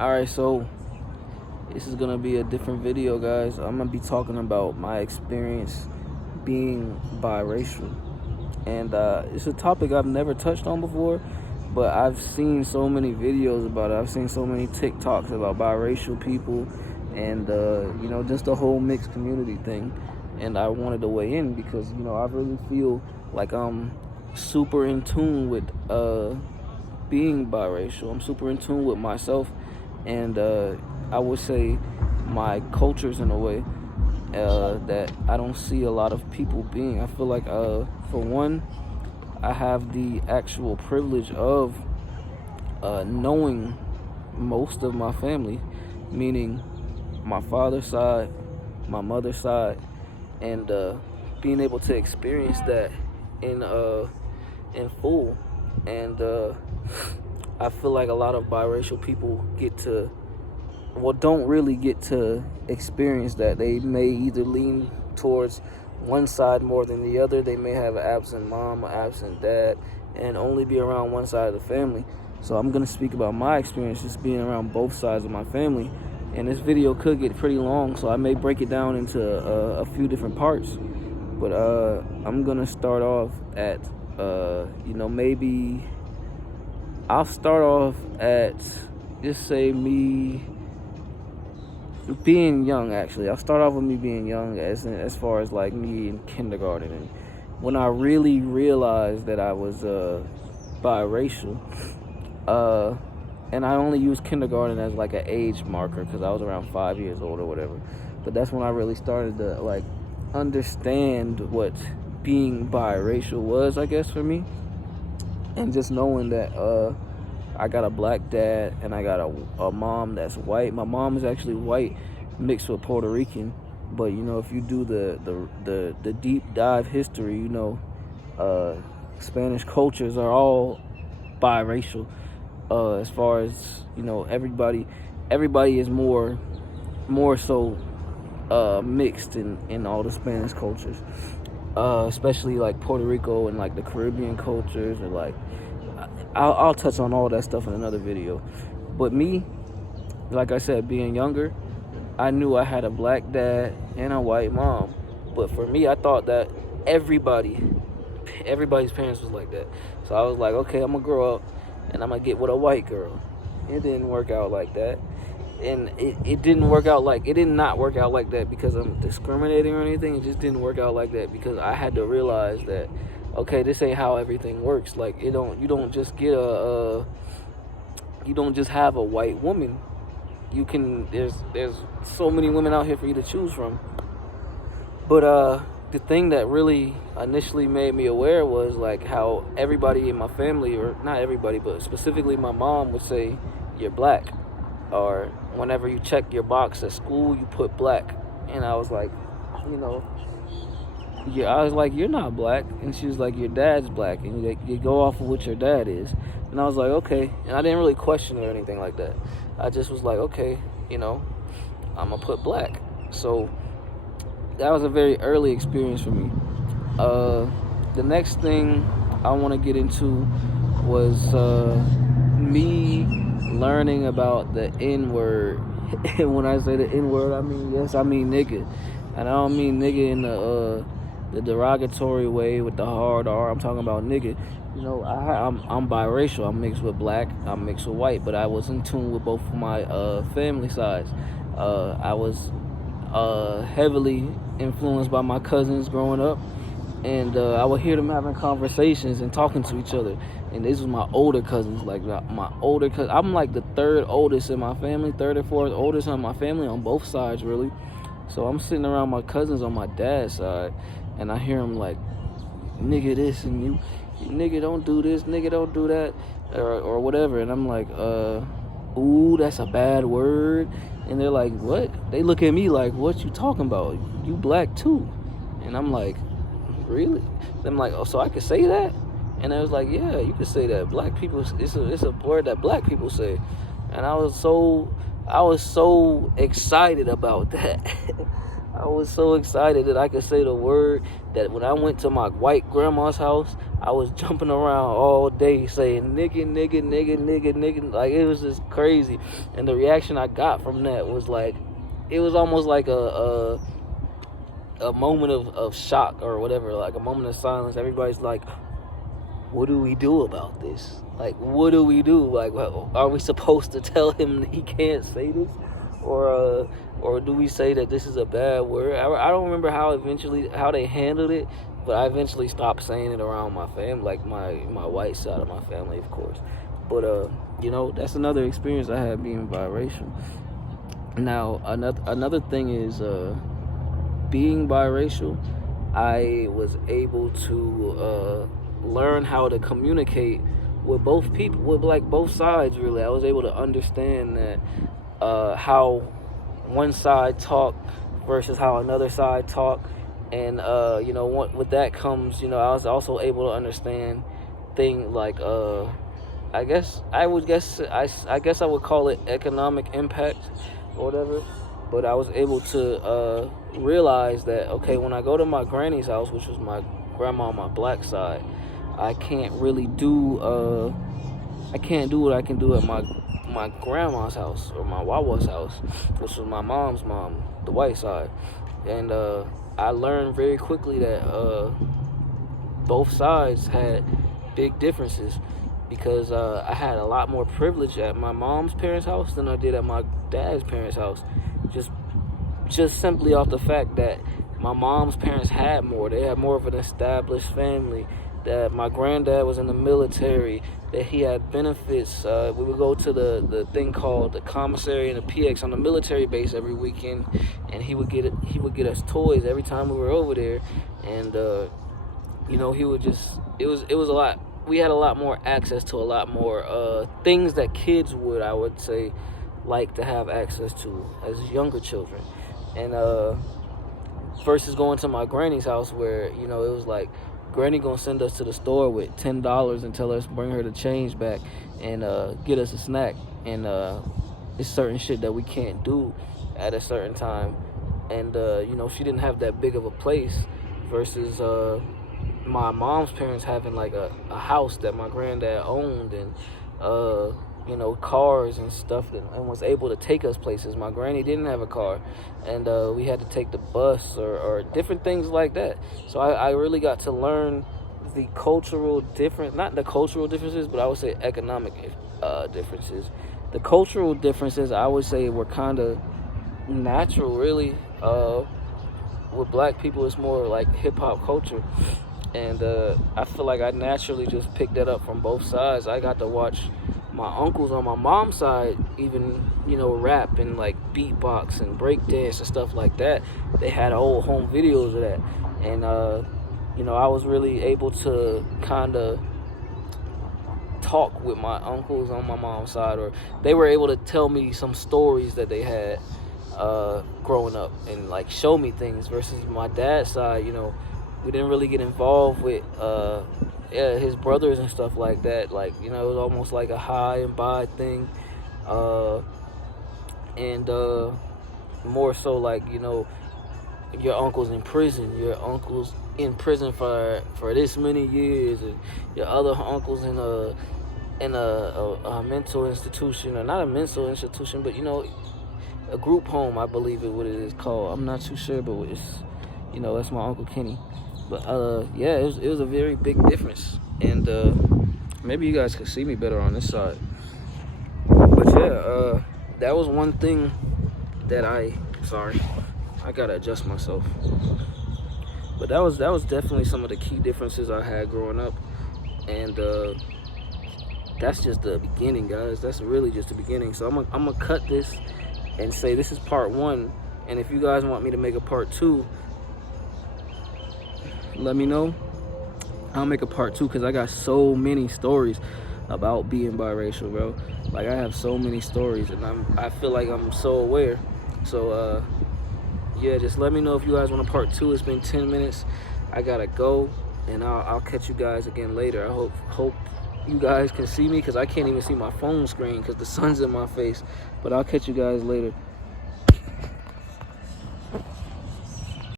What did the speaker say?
Alright, so this is gonna be a different video, guys. I'm gonna be talking about my experience being biracial. And it's a topic I've never touched on before, but I've seen so many videos about it. I've seen so many TikToks about biracial people and, just the whole mixed community thing. And I wanted to weigh in because, I really feel like I'm super in tune with being biracial. I'm super in tune with myself and I would say my cultures in a way that I don't see a lot of people being. I feel like, for one, I have the actual privilege of knowing most of my family, meaning my father's side, my mother's side, and being able to experience that in full. And I feel like a lot of biracial people don't really get to experience that. They may either lean towards one side more than the other. They may have an absent mom, an absent dad, and only be around one side of the family. So I'm going to speak about my experience just being around both sides of my family. And this video could get pretty long, so I may break it down into a few different parts. But I'm going to start off at, maybe I'll start off at, just say me being young. Actually, I'll start off with me being young as far as like me in kindergarten, and when I really realized that I was biracial. And I only use kindergarten as like an age marker because I was around 5 years old or whatever. But that's when I really started to like understand what being biracial was, I guess, for me. And just knowing that I got a black dad and I got a mom that's white. My mom is actually white mixed with Puerto Rican. But if you do the deep dive history, Spanish cultures are all biracial. As far as everybody is more so mixed in all the Spanish cultures, especially like Puerto Rico and like the Caribbean cultures, or like I'll touch on all that stuff in another video. But me, like I said, being younger, I knew I had a black dad and a white mom. But for me, I thought that everybody's parents was like that. So I was like, okay, I'm gonna grow up and I'm gonna get with a white girl. It didn't work out like that. And it did not work out like that because I'm discriminating or anything. It just didn't work out like that because I had to realize that, okay, this ain't how everything works. Like you don't just get you don't just have a white woman. There's so many women out here for you to choose from. But the thing that really initially made me aware was like how everybody in my family, or not everybody, but specifically my mom, would say, "You're black," or whenever you check your box at school, you put black. And I was like, you're not black. And she was like, your dad's black, and you go off of what your dad is. And I was like, okay. And I didn't really question it or anything like that. I just was like, okay, I'm gonna put black. So that was a very early experience for me. The next thing I want to get into was me learning about the N-word. And when I say the N-word, I mean nigga. And I don't mean nigga in the derogatory way with the hard R. I'm talking about nigga. I'm biracial. I'm mixed with black. I'm mixed with white. But I was in tune with both of my family sides. I was heavily influenced by my cousins growing up, and I would hear them having conversations and talking to each other. And this was my older cousins, like my older cousins. I'm like the third oldest in my family, third or fourth oldest in my family on both sides, really. So I'm sitting around my cousins on my dad's side, and I hear them like, nigga this, and you nigga don't do this, nigga don't do that, or whatever. And I'm like, ooh, that's a bad word. And they're like, what? They look at me like, what you talking about? You black too. And I'm like, really? I'm like, oh, so I could say that? And I was like, yeah, you could say that. Black people, it's a word that black people say. And I was so excited about that. I was so excited that I could say the word, that when I went to my white grandma's house, I was jumping around all day saying nigga, nigga, nigga, nigga, nigga. Like, it was just crazy. And the reaction I got from that was like, it was almost like a moment of shock or whatever, like a moment of silence. Everybody's like, what do we do about this? Like, what do we do? Like, are we supposed to tell him he can't say this? Or do we say that this is a bad word? I don't remember how they handled it, but I eventually stopped saying it around my family, like my white side of my family, of course. But that's another experience I had being biracial. Now, another thing is being biracial. I was able to learn how to communicate with both people, with like both sides. Really, I was able to understand that how one side talk versus how another side talk, and with that comes, I was also able to understand things like I guess I would call it economic impact or whatever. But I was able to realize that, okay, when I go to my granny's house, which was my grandma on my black side, I can't really do what I can do at my grandma's house or my Wawa's house, which was my mom's mom, the white side. And I learned very quickly that both sides had big differences, because I had a lot more privilege at my mom's parents' house than I did at my dad's parents' house. Just simply off the fact that my mom's parents had more. They had more of an established family, that my granddad was in the military, that he had benefits. We would go to the thing called the commissary and the PX on the military base every weekend, and he would get us toys every time we were over there. And he would just, it was a lot. We had a lot more access to a lot more things that kids would, I would say, like to have access to as younger children. And versus going to my granny's house, where it was like, granny gonna send us to the store with $10 and tell us bring her the change back and get us a snack, and it's certain shit that we can't do at a certain time. And she didn't have that big of a place, versus my mom's parents having like a house that my granddad owned, and cars and stuff, and was able to take us places. My granny didn't have a car, and we had to take the bus or different things like that. So I really got to learn the not the cultural differences, but I would say economic differences. The cultural differences, I would say, were kind of natural, really. With black people, it's more like hip-hop culture. And I feel like I naturally just picked that up from both sides. I got to watch my uncles on my mom's side even, rap and like beatbox and break dance and stuff like that. They had old home videos of that. And, I was really able to kind of talk with my uncles on my mom's side, or they were able to tell me some stories that they had growing up and like show me things, versus my dad's side, we didn't really get involved with his brothers and stuff like that. Like, it was almost like a high and by thing. And more so like, your uncle's in prison. Your uncle's in prison for this many years, and your other uncle's in a mental institution, or not a mental institution, but a group home, I believe what it is called. I'm not too sure, but it's that's my Uncle Kenny. But it was a very big difference, and maybe you guys could see me better on this side. But that was one thing that I gotta adjust myself. But that was definitely some of the key differences I had growing up, and that's just the beginning, guys. That's really just the beginning. So I'm gonna cut this and say this is part 1, and if you guys want me to make a part 2, let me know. I'll make a part 2, because I got so many stories about being biracial, bro. Like, I have so many stories, and I feel like I'm so aware. So just let me know if you guys want a part 2. It's been 10 minutes. I gotta go, and I'll catch you guys again later. I hope you guys can see me, because I can't even see my phone screen because the sun's in my face. But I'll catch you guys later.